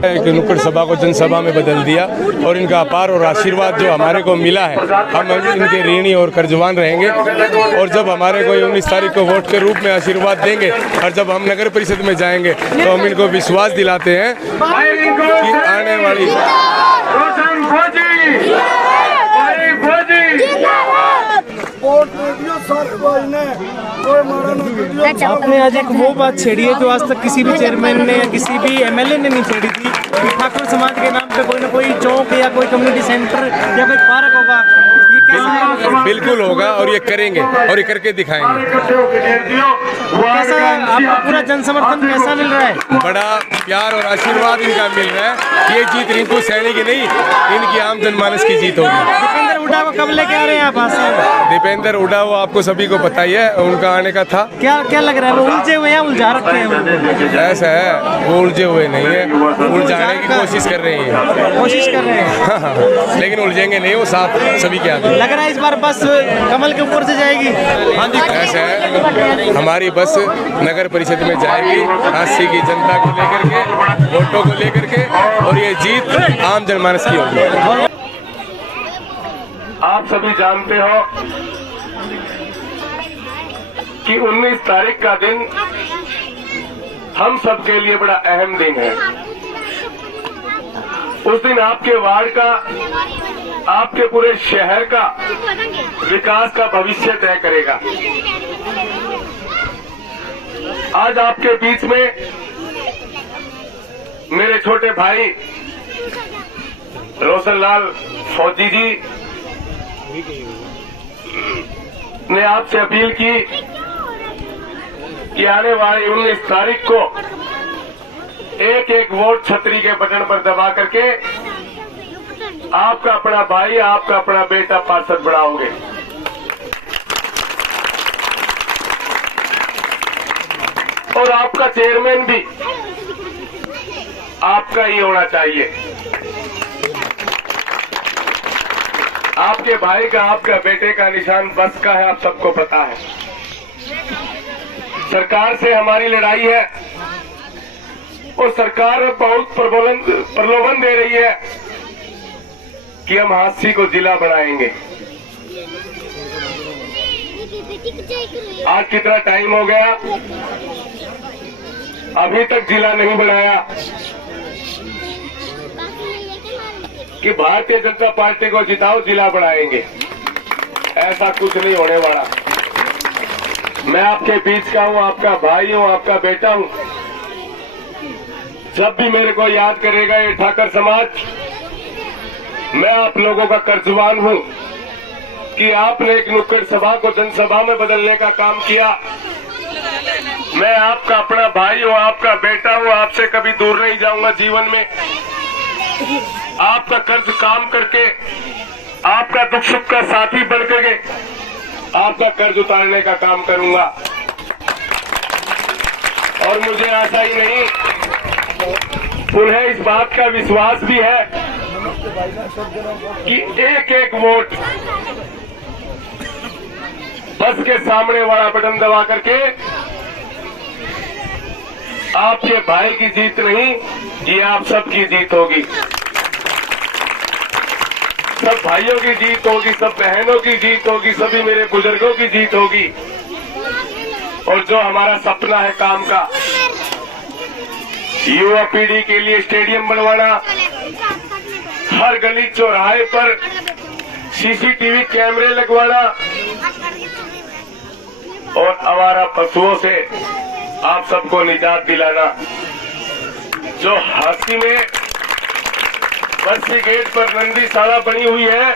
एक नुक्कड़ सभा को जनसभा में बदल दिया और इनका अपार और आशीर्वाद जो हमारे को मिला है, हम इनके ऋणी और कर्जवान रहेंगे। और जब हमारे को 19 तारीख को वोट के रूप में आशीर्वाद देंगे और जब हम नगर परिषद में जाएंगे तो हम इनको विश्वास दिलाते हैं कि आने वाली आपने आज एक वो बात छेड़ी है जो आज तक किसी भी चेयरमैन ने या किसी भी एमएलए ने नहीं छेड़ी थी कि ठाकुर समाज के नाम पे कोई ना कोई चौक या कोई कम्युनिटी सेंटर या कोई पार्क होगा। ये कैसा? बिल्कुल होगा और ये करेंगे और ये करके दिखाएंगे। कैसा आपको पूरा जन समर्थन कैसा मिल रहा है? बड़ा प्यार और आशीर्वाद इनका मिल रहा है। ये जीत रिंकू सैनी की नहीं, इनकी आम जनमानस की जीत होगी। दीपेंद्र हुड्डा को कब लेके आ रहे हैं आप? दीपेंद्र हुड्डा वो आपको सभी को पता ही है, उनका आने का था। क्या लग रहा है, वो उलझे हुए हैं, उलझा रखे हैं? ऐसा है, वो उलझे हुए नहीं है, उलझाने की कोशिश कर रहे हैं। लेकिन उलझेंगे नहीं, वो साथ सभी के आगे। लग रहा है इस बार बस कमल के ऊपर से जाएगी। ऐसा है, हमारी बस नगर परिषद में जाएगी हास्य की जनता को लेकर के, वोटों को लेकर के, और ये जीत आम जनमानस की होगी। आप सभी जानते हो कि 19 तारीख का दिन हम सबके लिए बड़ा अहम दिन है। उस दिन आपके वार्ड का, आपके पूरे शहर का विकास का भविष्य तय करेगा। आज आपके बीच में मेरे छोटे भाई रोशनलाल फौजी जी ने आपसे अपील की कि आने वाली 19 तारीख को एक एक वोट छतरी के बटन पर दबा करके आपका अपना भाई, आपका अपना बेटा पार्षद बनाओगे। और आपका चेयरमैन भी आपका ही होना चाहिए। आपके भाई का, आपका बेटे का निशान बस का है, आप सबको पता है। सरकार से हमारी लड़ाई है और सरकार बहुत प्रलोभन दे रही है कि हम हांसी को जिला बनाएंगे। आज कितना टाइम हो गया, अभी तक जिला नहीं बनाया कि भारतीय जनता पार्टी को जिताओ जिला बनाएंगे। ऐसा कुछ नहीं होने वाला। मैं आपके बीच का हूं, आपका भाई हूं, आपका बेटा हूं। जब भी मेरे को याद करेगा ये ठाकर समाज, मैं आप लोगों का कर्जवान हूं कि आपने एक नुक्कड़ सभा को जनसभा में बदलने का काम किया। मैं आपका अपना भाई हूं, आपका बेटा हूं, आपसे कभी दूर नहीं जाऊंगा जीवन में। आपका कर्ज काम करके, आपका दुख सुख का साथी बन करके आपका कर्ज उतारने का काम करूंगा। और मुझे आशा ही नहीं, उन्हें इस बात का विश्वास भी है कि एक एक वोट बस के सामने वाला बटन दबा करके आपके भाई की जीत नहीं, ये आप सबकी जीत होगी। सब भाइयों की जीत होगी, सब बहनों की जीत होगी, सभी मेरे बुजुर्गों की जीत होगी। और जो हमारा सपना है काम का, युवा पीढ़ी के लिए स्टेडियम बनवाना, हर गली चौराहे पर सीसीटीवी कैमरे लगवाना और आवारा पशुओं से आप सबको निजात दिलाना। जो हाथी में बस्ती गेट पर नंदी शाला बनी हुई है,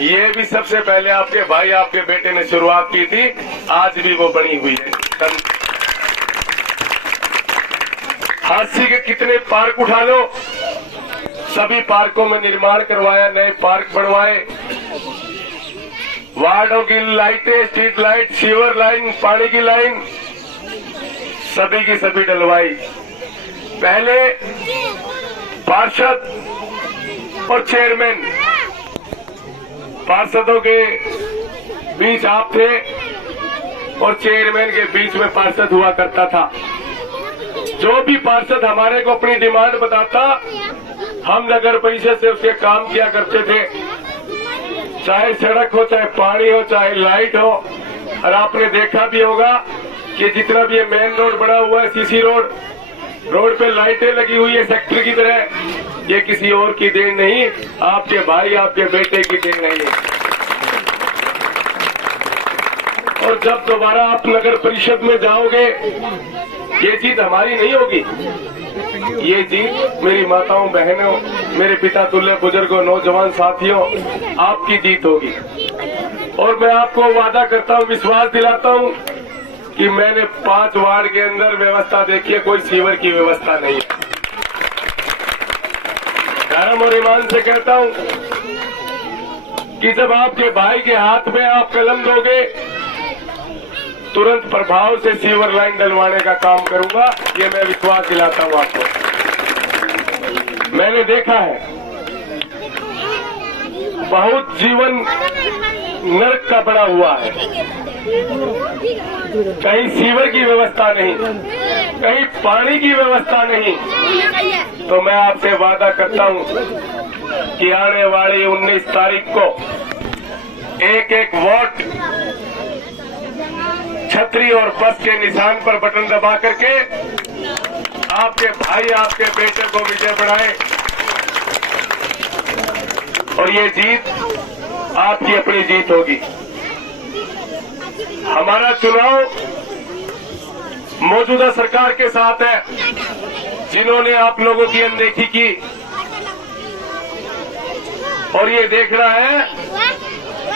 ये भी सबसे पहले आपके भाई, आपके बेटे ने शुरुआत की थी, आज भी वो बनी हुई है। हाथी के कितने पार्क उठा लो, सभी पार्कों में निर्माण करवाया, नए पार्क बनवाए, वार्डों की लाइटें, स्ट्रीट लाइट, सीवर लाइन, पानी की लाइन सभी की सभी डलवाई। पहले पार्षद और चेयरमैन, पार्षदों के बीच आप थे और चेयरमैन के बीच में पार्षद हुआ करता था। जो भी पार्षद हमारे को अपनी डिमांड बताता, हम नगर परिषद से उसके काम किया करते थे, चाहे सड़क हो, चाहे पानी हो, चाहे लाइट हो। और आपने देखा भी होगा कि जितना भी ये मेन रोड बना हुआ है, सीसी रोड पे लाइटें लगी हुई है सेक्टर की तरह, ये किसी और की देन नहीं, आपके भाई आपके बेटे की देन नहीं है। और जब दोबारा आप नगर परिषद में जाओगे, ये जीत हमारी नहीं होगी, ये जीत मेरी माताओं, बहनों, मेरे पिता तुल्य बुजुर्गों, नौजवान साथियों, आपकी जीत होगी। और मैं आपको वादा करता हूँ, विश्वास दिलाता हूँ कि मैंने 5 वार्ड के अंदर व्यवस्था देखी है, कोई सीवर की व्यवस्था नहीं है। धर्म और ईमान से कहता हूँ कि जब आपके भाई के हाथ में आप कलम दोगे, तुरंत प्रभाव से सीवर लाइन डलवाने का काम करूंगा, ये मैं विश्वास दिलाता हूं आपको। मैंने देखा है बहुत जीवन नरक का बना हुआ है, कहीं सीवर की व्यवस्था नहीं, कहीं पानी की व्यवस्था नहीं। तो मैं आपसे वादा करता हूं कि आने वाली 19 तारीख को एक वोट छतरी और बस के निशान पर बटन दबा करके आपके भाई, आपके बेटे को विजय बढ़ाए। और ये जीत आपकी अपनी जीत होगी। हमारा चुनाव मौजूदा सरकार के साथ है, जिन्होंने आप लोगों की अनदेखी की। और ये देखना है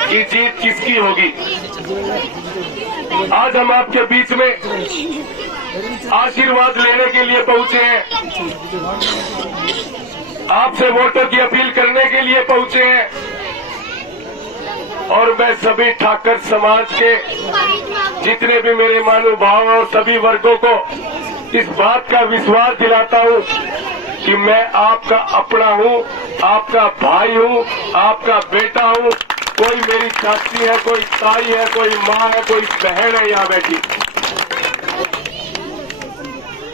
कि जीत किसकी होगी। आज हम आपके बीच में आशीर्वाद लेने के लिए पहुंचे हैं, आपसे वोटों की अपील करने के लिए पहुंचे हैं। और मैं सभी ठाकर समाज के जितने भी मेरे महानुभाव और सभी वर्गों को इस बात का विश्वास दिलाता हूं कि मैं आपका अपना हूं, आपका भाई हूं, आपका बेटा हूं। कोई मेरी चाची है, कोई ताई है, कोई माँ है, कोई बहन है यहाँ बैठी।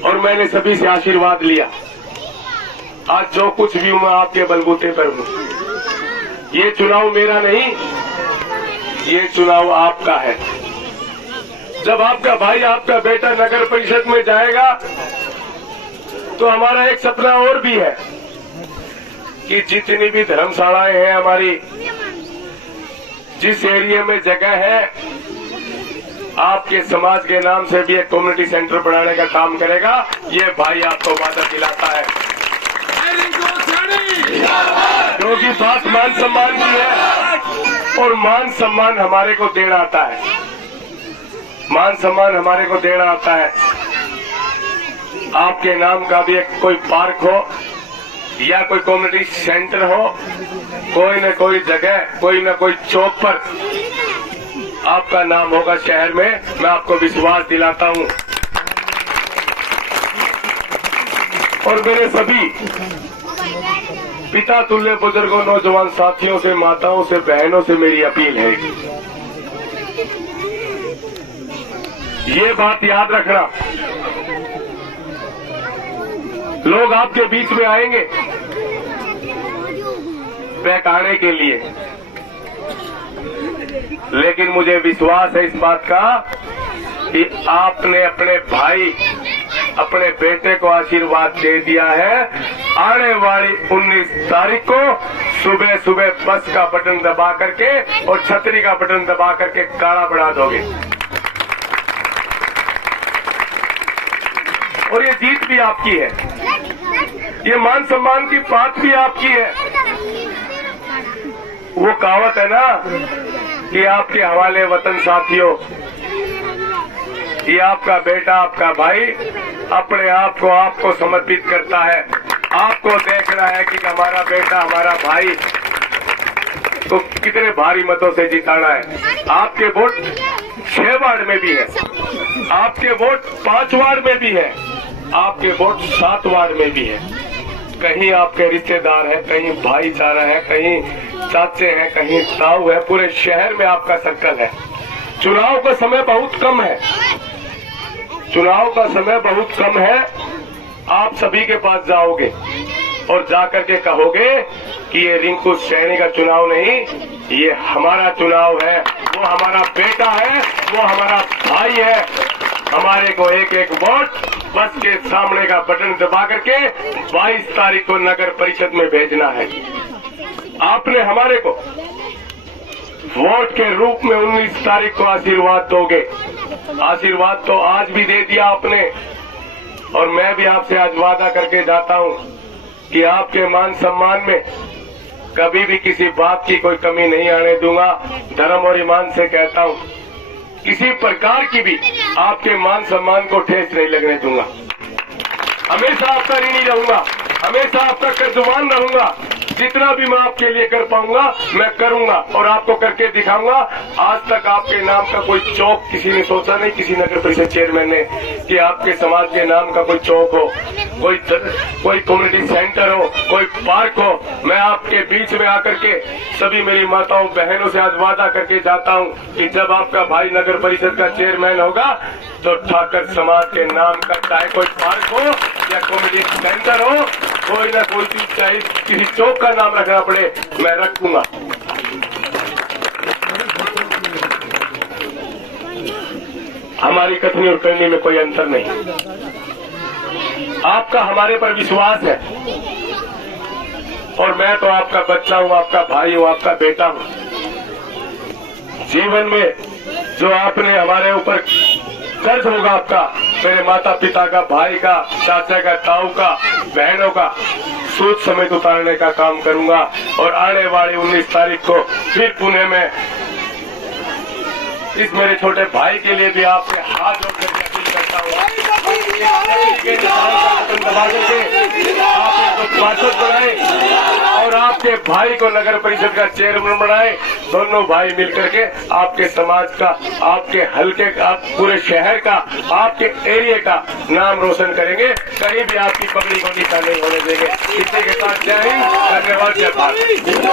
और मैंने सभी से आशीर्वाद लिया। आज जो कुछ भी हूं मैं आपके बलबूते पर हूं। ये चुनाव मेरा नहीं, ये चुनाव आपका है। जब आपका भाई, आपका बेटा नगर परिषद में जाएगा तो हमारा एक सपना और भी है कि जितनी भी धर्मशालाएं हैं हमारी, जिस एरिया में जगह है, आपके समाज के नाम से भी एक कम्युनिटी सेंटर बनाने का काम करेगा। ये भाई आपको वादा दिलाता है, क्योंकि बात मान सम्मान की है और मान सम्मान हमारे को देना आता है, मान सम्मान हमारे को देना आता है। आपके नाम का भी एक कोई पार्क हो या कोई कम्युनिटी सेंटर हो, कोई न कोई जगह, कोई न कोई चौक पर आपका नाम होगा शहर में, मैं आपको विश्वास दिलाता हूं। और मेरे सभी पिता तुल्य बुजुर्गों, नौजवान साथियों से, माताओं से, बहनों से मेरी अपील है, ये बात याद रखना, लोग आपके बीच में आएंगे बहकाने के लिए, लेकिन मुझे विश्वास है इस बात का कि आपने अपने भाई, अपने बेटे को आशीर्वाद दे दिया है। आने वाली 19 तारीख को सुबह सुबह बस का बटन दबा करके और छतरी का बटन दबा करके काला बढ़ा दोगे। और ये जीत भी आपकी है, ये मान सम्मान की बात भी आपकी है। वो कहावत है ना कि आपके हवाले वतन साथियों, ये आपका बेटा, आपका भाई अपने आप को आपको समर्पित करता है। आपको देखना है कि हमारा बेटा, हमारा भाई तो कितने भारी मतों से जिताना है। आपके वोट 6 वार्ड में भी है, आपके वोट 5 वार्ड में भी है, आपके वोट 7 वार्ड में भी है। कहीं आपके रिश्तेदार हैं, कहीं भाईचारा है, कहीं चाचे हैं, कहीं ताऊ है, पूरे शहर में आपका सर्कल है। चुनाव का समय बहुत कम है, चुनाव का समय बहुत कम है। आप सभी के पास जाओगे और जाकर के कहोगे कि ये रिंकू सैनी का चुनाव नहीं, ये हमारा चुनाव है, वो हमारा बेटा है, वो हमारा भाई है, हमारे को एक एक वोट बस के सामने का बटन दबा करके 22 तारीख को नगर परिषद में भेजना है। आपने हमारे को वोट के रूप में 19 तारीख को आशीर्वाद दोगे। आशीर्वाद तो आज भी दे दिया आपने, और मैं भी आपसे आज वादा करके जाता हूं कि आपके मान सम्मान में कभी भी किसी बात की कोई कमी नहीं आने दूंगा। धर्म और ईमान से कहता हूं, किसी प्रकार की भी आपके मान सम्मान को ठेस नहीं लगने दूंगा। हमेशा आपका ऋणी रहूंगा, हमेशा आपका कर्जवान रहूंगा। जितना भी मैं आपके लिए कर पाऊंगा मैं करूंगा और आपको करके दिखाऊंगा। आज तक आपके नाम का कोई चौक किसी ने सोचा नहीं, किसी नगर परिषद चेयरमैन ने, कि आपके समाज के नाम का कोई चौक हो, कोई कम्युनिटी सेंटर हो, कोई पार्क हो। मैं आपके बीच में आकर के सभी मेरी माताओं बहनों से आज वादा करके जाता हूं कि जब आपका भाई नगर परिषद का चेयरमैन होगा तो ठाकर समाज के नाम का चाहे कोई पार्क हो या कम्युनिटी सेंटर हो, कोई ना कोई चीज चाहे किसी चौक का नाम रखना पड़े, मैं रखूंगा। हमारी कथनी और करनी में कोई अंतर नहीं। आपका हमारे पर विश्वास है और मैं तो आपका बच्चा हूं, आपका भाई हूं, आपका बेटा हूं। जीवन में जो आपने हमारे ऊपर कर्ज होगा आपका, मेरे माता पिता का, भाई का, चाचा का, ताऊ का, बहनों का, सूद समेत उतारने का काम करूंगा। और आने वाली 19 तारीख को फिर पुणे में इस मेरे छोटे भाई के लिए भी आपके हाथ जोड़कर अपील करता हूँ, आप इनको पार्षद बनाए और आपके भाई को नगर परिषद का चेयरमैन बनाए। दोनों भाई मिलकर के आपके समाज का, आपके हल्के का, पूरे शहर का, आपके एरिया का नाम रोशन करेंगे। कहीं भी आपकी पगड़ी को नीचा नहीं होने देंगे। इसी के साथ जय हिंद, धन्यवाद, जय भारत।